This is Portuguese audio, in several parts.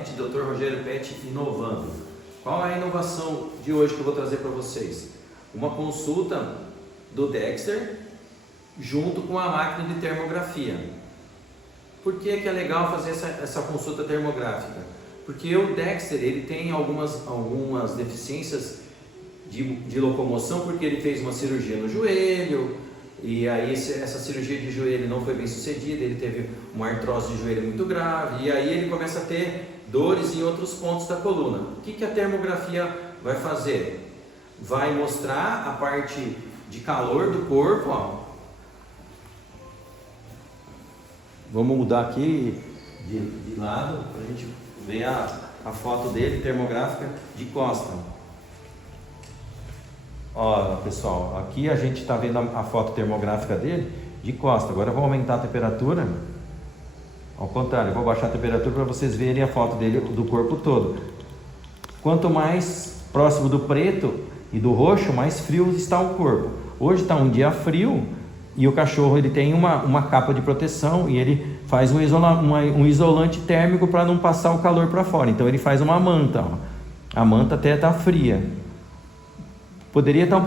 PET, Dr. Rogério PET inovando. Qual é a inovação de hoje que eu vou trazer para vocês? Uma consulta do Dexter junto com a máquina de termografia. Por que é legal fazer essa consulta termográfica? Porque o Dexter ele tem algumas deficiências de locomoção, porque ele fez uma cirurgia no joelho, e aí essa cirurgia de joelho não foi bem sucedida, ele teve uma artrose de joelho muito grave, e aí ele começa a ter dores em outros pontos da coluna. O que a termografia vai fazer? Vai mostrar a parte de calor do corpo, ó. Vamos mudar aqui de lado para a gente ver a foto dele termográfica de costa. Olha pessoal, aqui a gente está vendo a foto termográfica dele de costa. Agora eu vou aumentar a temperatura. Ao contrário, eu vou baixar a temperatura para vocês verem a foto dele do corpo todo. Quanto mais próximo do preto e do roxo, mais frio está o corpo. Hoje está um dia frio e o cachorro ele tem uma capa de proteção e ele faz um isolante térmico para não passar o calor para fora. Então ele faz uma manta. Ó. A manta até está fria. Poderia estar um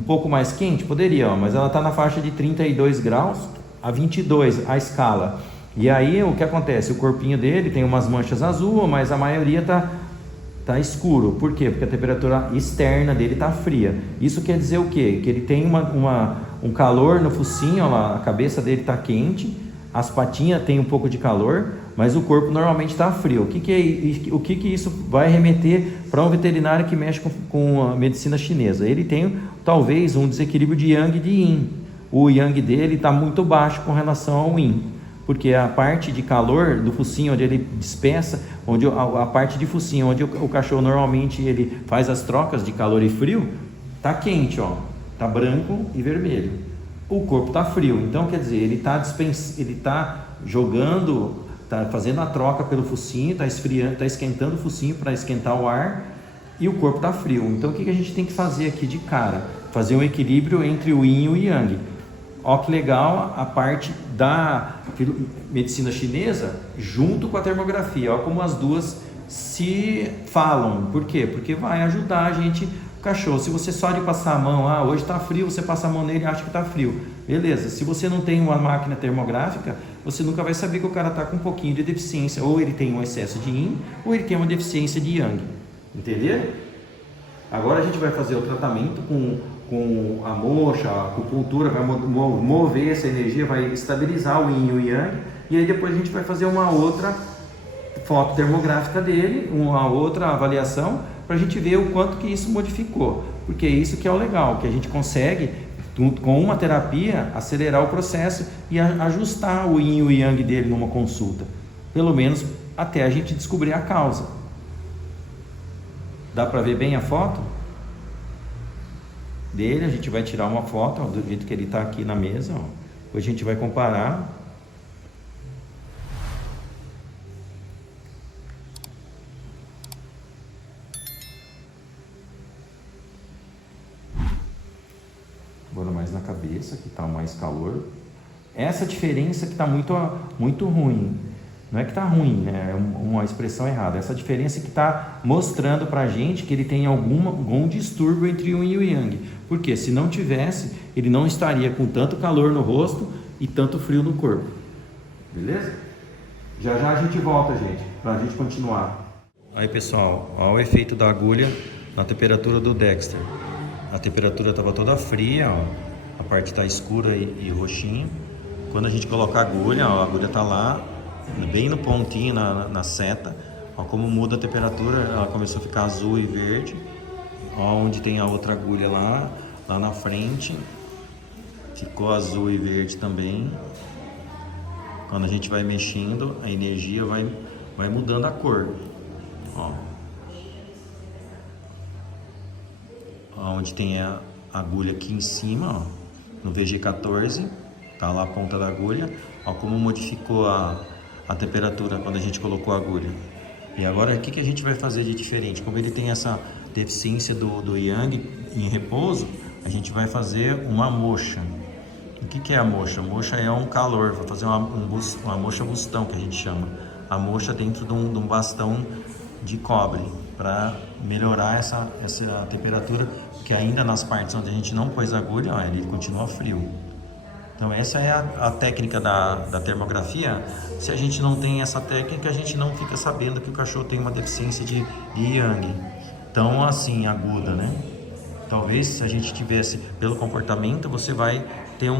pouco mais quente? Poderia, ó, mas ela está na faixa de 32 graus a 22 a escala. E aí o que acontece? O corpinho dele tem umas manchas azul, mas a maioria tá escuro. Por quê? Porque a temperatura externa dele está fria. Isso quer dizer o quê? Que ele tem um calor no focinho, ó lá, a cabeça dele está quente, as patinhas têm um pouco de calor, mas o corpo normalmente está frio. O que isso vai remeter para um veterinário que mexe com a medicina chinesa? Ele tem talvez um desequilíbrio de Yang e de Yin. O Yang dele está muito baixo com relação ao Yin, porque a parte de calor do focinho, onde ele despeça, onde a parte de focinho, onde o cachorro normalmente ele faz as trocas de calor e frio, está quente, ó, está branco e vermelho. O corpo está frio, então quer dizer, ele está jogando, está fazendo a troca pelo focinho, está esquentando o focinho para esquentar o ar e o corpo está frio. Então o que a gente tem que fazer aqui de cara? Fazer um equilíbrio entre o Yin e o Yang. Ó que legal a parte da medicina chinesa junto com a termografia. Ó como as duas se falam. Por quê? Porque vai ajudar a gente, o cachorro. Se você só de passar a mão, hoje está frio, você passa a mão nele e acha que está frio. Beleza, se você não tem uma máquina termográfica, você nunca vai saber que o cara está com um pouquinho de deficiência. Ou ele tem um excesso de Yin, ou ele tem uma deficiência de Yang. Entenderam? Agora a gente vai fazer o tratamento com a moxa, a acupuntura, vai mover essa energia, vai estabilizar o Yin e o Yang, e aí depois a gente vai fazer uma outra foto termográfica dele, uma outra avaliação, para a gente ver o quanto que isso modificou, porque é isso que é o legal, que a gente consegue, com uma terapia, acelerar o processo e ajustar o Yin e o Yang dele numa consulta, pelo menos até a gente descobrir a causa. Dá para ver bem a foto dele? A gente vai tirar uma foto, ó, do jeito que ele está aqui na mesa, ó. Depois a gente vai comparar. Agora mais na cabeça, que está mais calor. Essa diferença que está muito ruim. Não é que está ruim, né? É uma expressão errada. Essa diferença que está mostrando para a gente que ele tem algum distúrbio entre o Yin e o Yang. Porque se não tivesse, ele não estaria com tanto calor no rosto e tanto frio no corpo. Beleza? Já já a gente volta, gente, para a gente continuar. Aí, pessoal, olha o efeito da agulha na temperatura do Dexter. A temperatura estava toda fria, ó. A parte está escura e roxinha. Quando a gente coloca a agulha, ó, a agulha está lá, bem no pontinho, na seta. Ó, como muda a temperatura, ela começou a ficar azul e verde. Ó, onde tem a outra agulha lá na frente, ficou azul e verde também. Quando a gente vai mexendo, a energia vai mudando a cor. Ó, onde tem a agulha aqui em cima, ó, no VG14, tá lá a ponta da agulha. Ó, como modificou a temperatura quando a gente colocou a agulha. E agora o que a gente vai fazer de diferente? Como ele tem essa deficiência do Yang em repouso, a gente vai fazer uma moxa. O que é a moxa? A moxa é um calor, vai fazer uma moxa bustão, que a gente chama. a moxa dentro de um bastão de cobre para melhorar essa temperatura, que ainda nas partes onde a gente não pôs agulha, ó, ele continua frio. Então essa é a técnica da termografia. Se a gente não tem essa técnica, a gente não fica sabendo que o cachorro tem uma deficiência de yang, tão assim aguda, né? Talvez se a gente tivesse pelo comportamento, você vai ter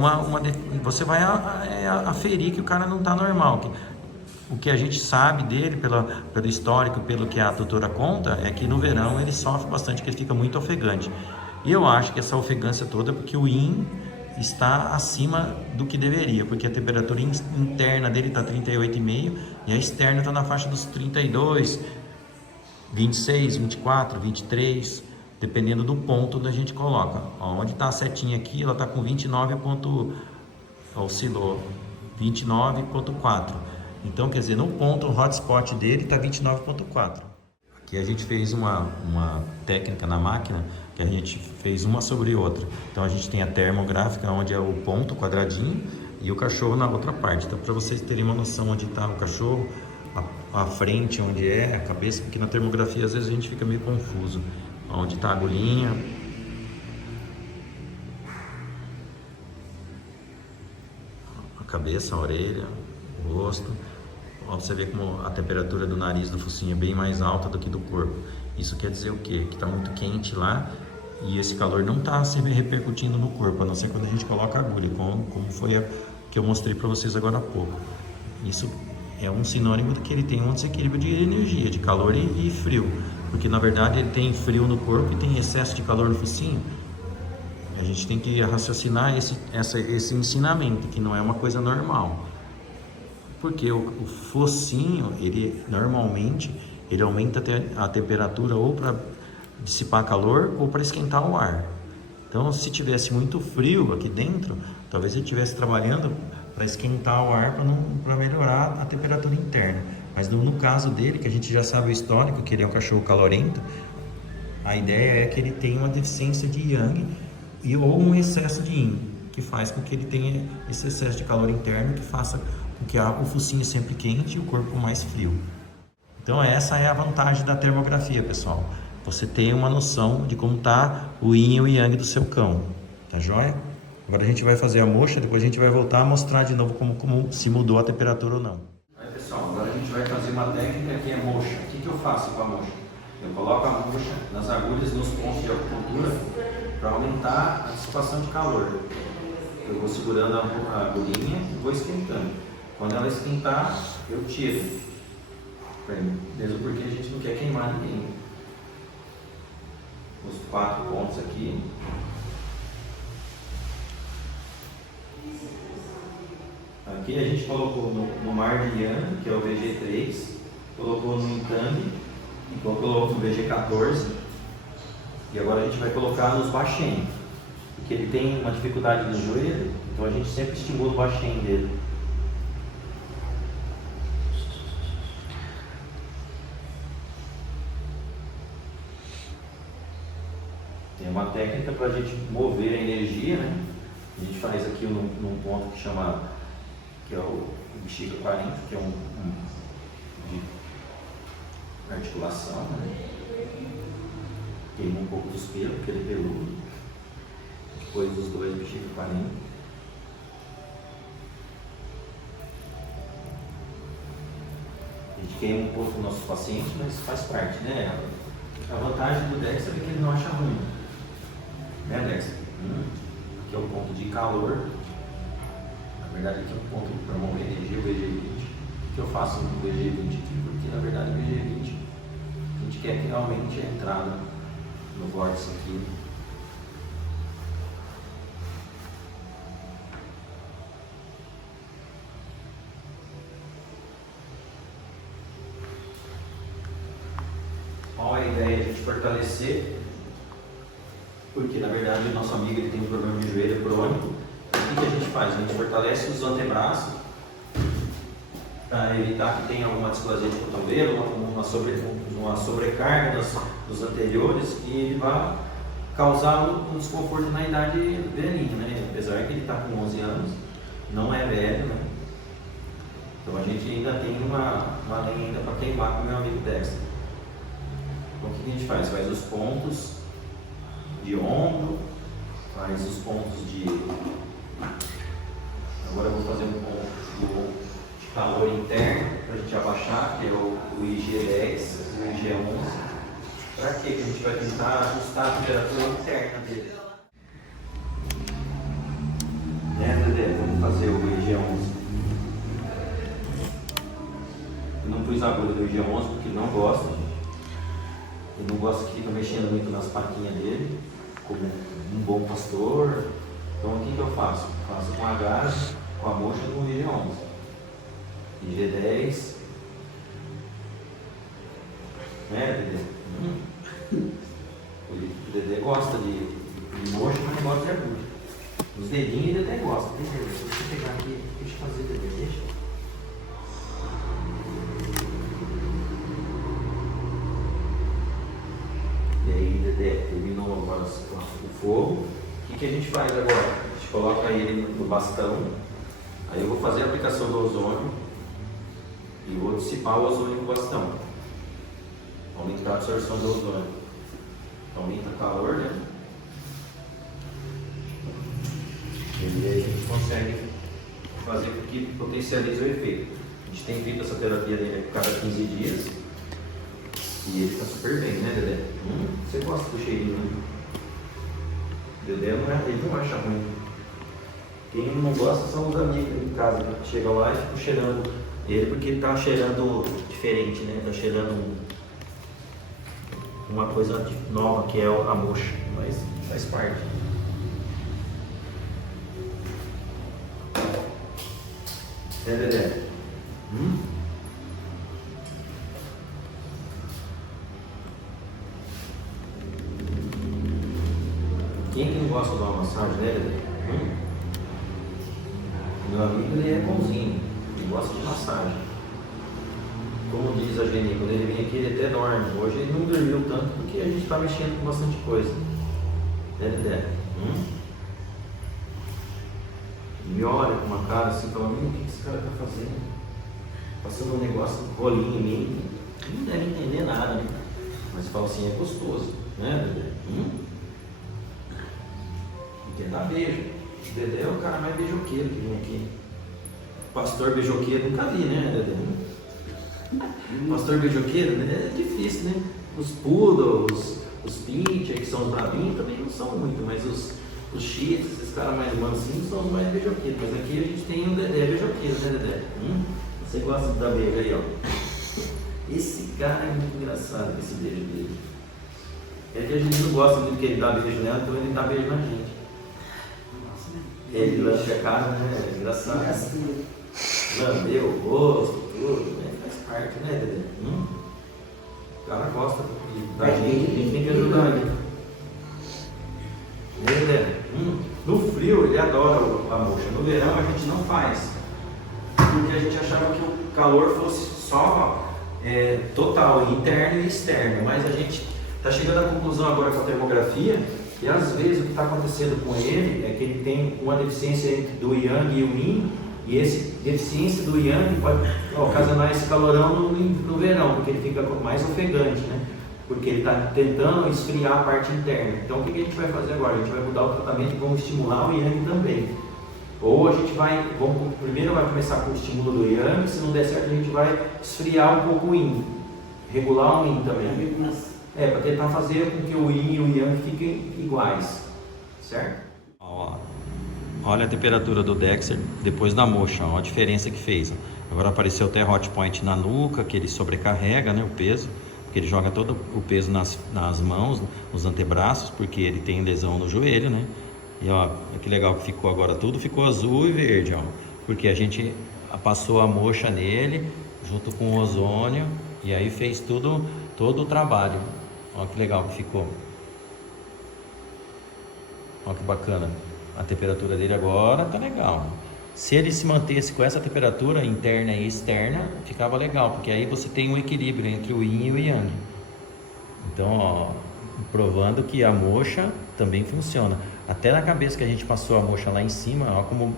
você vai aferir que o cara não está normal. O que a gente sabe dele, pelo histórico, pelo que a tutora conta, é que no verão ele sofre bastante, que ele fica muito ofegante. E eu acho que essa ofegância toda é porque o yin está acima do que deveria, porque a temperatura interna dele está 38,5 e a externa está na faixa dos 32, 26, 24, 23, dependendo do ponto onde a gente coloca. Ó, onde está a setinha aqui, ela está com 29 oscilou 29,4. Então, quer dizer, no ponto, o hotspot dele está 29,4. Aqui a gente fez uma técnica na máquina, que a gente fez uma sobre outra. Então, a gente tem a termográfica, onde é o ponto quadradinho, e o cachorro na outra parte. Então, para vocês terem uma noção onde está o cachorro, a frente, onde é a cabeça, porque na termografia, às vezes, a gente fica meio confuso. Onde está a agulhinha. A cabeça, a orelha, o rosto. Você vê como a temperatura do nariz do focinho é bem mais alta do que do corpo. Isso quer dizer o quê? Que está muito quente lá e esse calor não está se repercutindo no corpo, a não ser quando a gente coloca a agulha, como foi a que eu mostrei para vocês agora há pouco. Isso é um sinônimo de que ele tem um desequilíbrio de energia, de calor e frio, porque na verdade ele tem frio no corpo e tem excesso de calor no focinho. A gente tem que raciocinar esse ensinamento, que não é uma coisa normal. Porque o focinho, ele normalmente, ele aumenta a temperatura ou para dissipar calor ou para esquentar o ar. Então, se tivesse muito frio aqui dentro, talvez ele estivesse trabalhando para esquentar o ar, para melhorar a temperatura interna. Mas no caso dele, que a gente já sabe o histórico, que ele é um cachorro calorento, a ideia é que ele tenha uma deficiência de yang ou um excesso de yin, que faz com que ele tenha esse excesso de calor interno, que faça com que o focinho sempre quente e o corpo mais frio. Então essa é a vantagem da termografia, pessoal. Você tem uma noção de como está o yin e o yang do seu cão, tá joia? Agora a gente vai fazer a moxa, depois a gente vai voltar a mostrar de novo como se mudou a temperatura ou não. Aí, pessoal, agora a gente vai fazer uma técnica que é moxa. O que eu faço com a moxa? Eu coloco a moxa nas agulhas, nos pontos de acupuntura, para aumentar a dissipação de calor. Eu vou segurando a agulhinha e vou esquentando. Quando ela esquentar, eu tiro. Mesmo porque a gente não quer queimar ninguém. Os 4 pontos aqui. Aqui a gente colocou no Mar de Yang, que é o VG3, colocou no Intang e colocou no VG14. E agora a gente vai colocar nos Bashen, porque ele tem uma dificuldade no joelho, então a gente sempre estimula o Bashen dele. Tem uma técnica para a gente mover a energia, né? A gente faz aqui num ponto que é o bexiga 40, que é de articulação, né? Queima um pouco dos pelos, porque ele é peludo. Depois dos dois, bexiga 40. A gente queima um pouco o nosso paciente, mas faz parte, né? A vantagem do Dexter é que ele não acha ruim. Né, Dexter? Aqui é o ponto de calor. Na verdade, aqui é um ponto para mover energia, o VG20. O que eu faço no VG20 aqui? Porque na verdade o VG20 a gente quer que realmente a entrada no vórtice aqui. Qual é a ideia de a gente fortalecer? Porque na verdade o nosso amigo ele tem um problema de joelho crônico. O que a gente faz? A gente fortalece os antebraços para evitar que tenha alguma displasia de cotovelo, uma sobrecarga dos anteriores, e ele vai causar um desconforto na idade velhinha, né? Apesar que ele está com 11 anos, não é velho, né? Então a gente ainda tem uma lenha ainda para queimar com o meu amigo Dexter. Então o que a gente faz? Faz os pontos de ombro, faz os pontos de... Agora eu vou fazer um ponto de calor interno para a gente abaixar, que é o IG10, o IG11. Para quê? Que a gente vai tentar ajustar a temperatura interna dele. Né, Dedé? Vamos fazer o IG11. Eu não pus a agulha do IG11 porque ele não gosta. Ele não gosta que fica mexendo muito nas patinhas dele, como um bom pastor. Então o que eu faço? Faço com a garra, com a mocha do IG11. IG10. Né, Dedé? O Dedé gosta de mocha, mas não gosta de agulha. Os dedinhos ele até gosta. Deixa eu pegar aqui, deixa eu fazer, Dedé, deixa. E aí, Dedé, terminou agora o fogo. O que a gente faz agora? A gente coloca ele no bastão. Aí eu vou fazer a aplicação do ozônio e vou dissipar o ozônio no bastão. Aumentar a absorção do ozônio. Aumenta o calor, né? E aí a gente consegue fazer com que potencialize o efeito. A gente tem feito essa terapia dele a cada 15 dias. E ele está super bem, né, Dedé? Você gosta do cheirinho, né? Dedé ele não acha ruim. Quem não gosta são os amigos em casa que chegam lá e ficam cheirando ele porque ele está cheirando diferente, né? Está cheirando uma coisa nova que é a mocha, mas faz parte. É, Dedé? Quem que não gosta de uma massagem, né, Dedé? Meu amigo, ele é bonzinho, ele gosta de massagem. Como diz a Geni, quando ele vem aqui ele até dorme. Hoje ele não dormiu tanto porque a gente está mexendo com bastante coisa. Né, Dedé? Me olha com uma cara assim, fala, o que esse cara está fazendo? Passando um negócio, um rolinho em mim. Não deve entender nada, né? Mas fala assim, é gostoso, né, Dedé? E quer dar beijo. O Dedé é o cara mais beijoqueiro que vem aqui. Pastor beijoqueiro nunca vi, né, Dedé? Pastor beijoqueiro, né? É difícil, né? Os poodles, os pincher, que são os bravinhos, também não são muito, mas os cheats, esses caras mais mansinhos, são os mais beijoqueiros. Mas aqui a gente tem o Dedé beijoqueiro, né, Dedé? Você gosta de dar beijo aí, ó. Esse cara é muito engraçado, esse beijo dele. É que a gente não gosta muito que ele dá beijo nela, então ele dá beijo na gente. Ele lancha a cara, né? É engraçado. Lambeu o rosto, tudo, né? Faz parte, né, Dedé? O cara gosta da gente, a gente tem que ajudar ele. Né, Dedé? No frio ele adora a mocha, no verão a gente não faz. Porque a gente achava que o calor fosse só total, interno e externo. Mas a gente está chegando à conclusão agora com a termografia que às vezes o que está acontecendo com ele é que ele tem uma deficiência entre do Yang e o Yin. E essa deficiência do Yang pode ocasionar esse calorão no verão, porque ele fica mais ofegante, né? Porque ele está tentando esfriar a parte interna. Então o que a gente vai fazer agora? A gente vai mudar o tratamento e vamos estimular o Yang também. Ou a gente primeiro vai começar com o estímulo do Yang, se não der certo a gente vai esfriar um pouco o Yin, regular o Yin também. Para tentar fazer com que o Yin e o Yang fiquem iguais, certo? Olha a temperatura do Dexter depois da mocha, ó, a diferença que fez. Agora apareceu até hot point na nuca, que ele sobrecarrega, né, o peso, porque ele joga todo o peso nas mãos, nos antebraços, porque ele tem lesão no joelho, né? E ó, que legal que ficou agora, tudo ficou azul e verde, ó, porque a gente passou a mocha nele, junto com o ozônio, e aí fez todo o trabalho. Ó que legal que ficou. Ó que bacana. A temperatura dele agora tá legal. Se ele se mantesse com essa temperatura interna e externa, ficava legal, porque aí você tem um equilíbrio entre o Yin e o Yang. Então, ó, provando que a mocha também funciona. Até na cabeça que a gente passou a mocha lá em cima, ó, como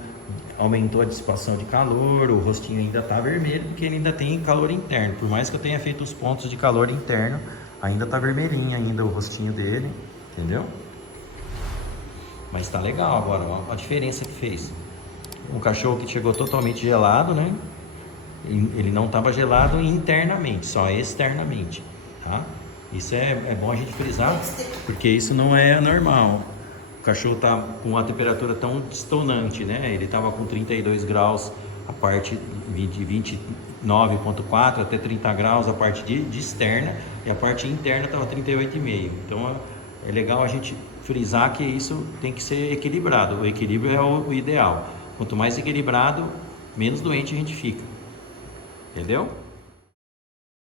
aumentou a dissipação de calor, o rostinho ainda está vermelho, porque ele ainda tem calor interno. Por mais que eu tenha feito os pontos de calor interno, ainda está vermelhinho ainda o rostinho dele, entendeu? Mas tá legal agora, ó, a diferença que fez. Um cachorro que chegou totalmente gelado, né? Ele não estava gelado internamente, só externamente, tá? Isso é bom a gente frisar, porque isso não é normal. O cachorro tá com uma temperatura tão distonante, né? Ele estava com 32 graus a parte de 29,4 até 30 graus a parte de externa, e a parte interna estava 38,5. Então é legal a gente frisar que isso tem que ser equilibrado. O equilíbrio é o ideal. Quanto mais equilibrado, menos doente a gente fica. Entendeu?